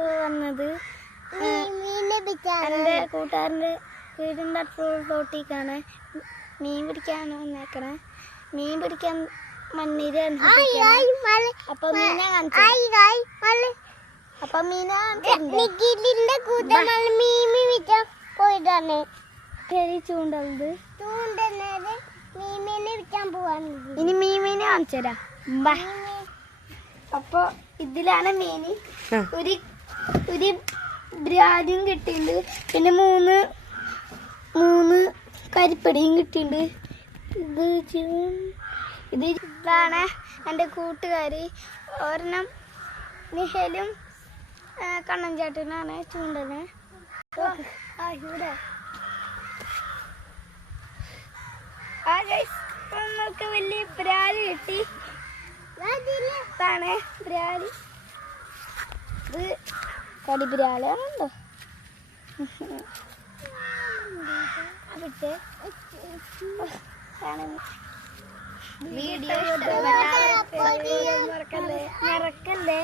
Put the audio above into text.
വന്നത് എൻ്റെ കൂട്ടുകാരൻ്റെ വീടിൻ്റെ അടുത്തുള്ള തോട്ടിക്കാണ് മീൻ പിടിക്കാൻ വന്നേക്കണേ. മീൻ പിടിക്കാൻ മണ്ണീരാണ്. അപ്പൊ മീനെ പോയതാണ് ചൂണ്ടത്. ഇനി മീനെ കാണിച്ചു തരാം. അപ്പൊ ഇതിലാണ് മീൻ. ഒരു ബ്രാലും കിട്ടിയിട്ടുണ്ട്. പിന്നെ മൂന്ന് കരിപ്പടിയും കിട്ടിയിട്ടുണ്ട്. ഇതാണ് എൻ്റെ കൂട്ടുകാരി. ഒരെണ്ണം നിഹലും കണ്ണൻ ചേട്ടനാണ് ചൂണ്ടന്. നമുക്ക് വലിയ ബ്രാല് കിട്ടി. ഇതാണ് ബ്രാല്. ഇത് കടിബ്രാലാണല്ലോ. വീഡിയോ മറക്കല്ലേ.